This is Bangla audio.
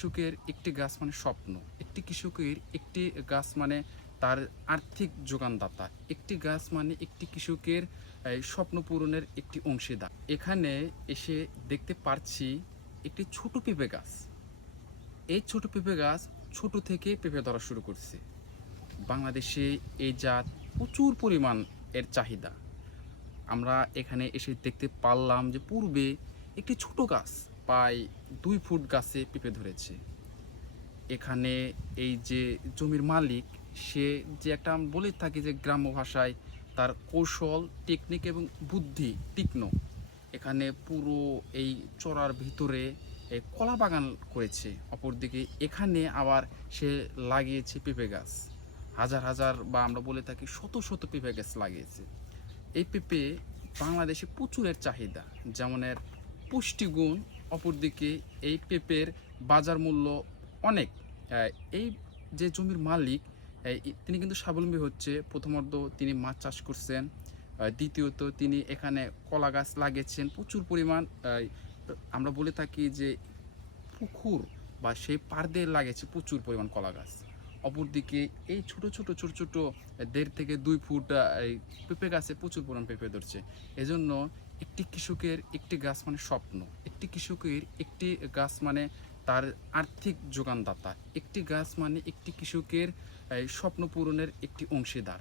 কৃষকের একটি গাছ মানে স্বপ্ন, একটি কৃষকের একটি গাছ মানে তার আর্থিক যোগানদাতা, একটি গাছ মানে একটি কৃষকের স্বপ্ন পূরণের একটি অংশীদার। এখানে এসে দেখতে পারছি একটি ছোট পেঁপে গাছ। এই ছোট পেঁপে গাছ ছোট থেকে পেঁপে ধরা শুরু করছে। বাংলাদেশে এই জাত প্রচুর পরিমাণ এর চাহিদা। আমরা এখানে এসে দেখতে পারলাম যে পূর্বে একটি ছোট গাছ প্রায় 2 ফুট গাছে পেঁপে ধরেছে। এখানে এই যে জমির মালিক, সে যে একটা বলে থাকি যে গ্রাম্য ভাষায় তার কৌশল, টেকনিক এবং বুদ্ধি তীক্ষ্ণ। এখানে পুরো এই চড়ার ভিতরে এই কলা বাগান করেছে। অপরদিকে এখানে আবার সে লাগিয়েছে পেঁপে গাছ, হাজার হাজার বা আমরা বলে থাকি শত শত পেঁপে গাছ লাগিয়েছে। এই পেঁপে বাংলাদেশে প্রচুরের চাহিদা, যেমন এর পুষ্টিগুণ, অপরদিকে এই পেঁপের বাজার মূল্য অনেক। এই যে জমির মালিক, তিনি কিন্তু স্বাবলম্বী হচ্ছে। প্রথমত তিনি মাছ চাষ করছেন, দ্বিতীয়ত তিনি এখানে কলা গাছ লাগিয়েছেন প্রচুর পরিমাণ। আমরা বলে থাকি যে পুকুর বা সেই পাড় দিয়ে লাগিয়েছে প্রচুর পরিমাণ কলা গাছ। অপরদিকে এই ছোট ছোট ছোট ছোট 1.5 থেকে 2 ফুট এই পেঁপে গাছে প্রচুর পরিমাণ পেঁপে ধরছে। এজন্য একটি কৃষকের একটি গাছ মানে স্বপ্ন, একটি কৃষকের একটি গাছ মানে তার আর্থিক যোগানদাতা, একটি গাছ মানে একটি কৃষকের স্বপ্ন পূরণের একটি অংশীদার।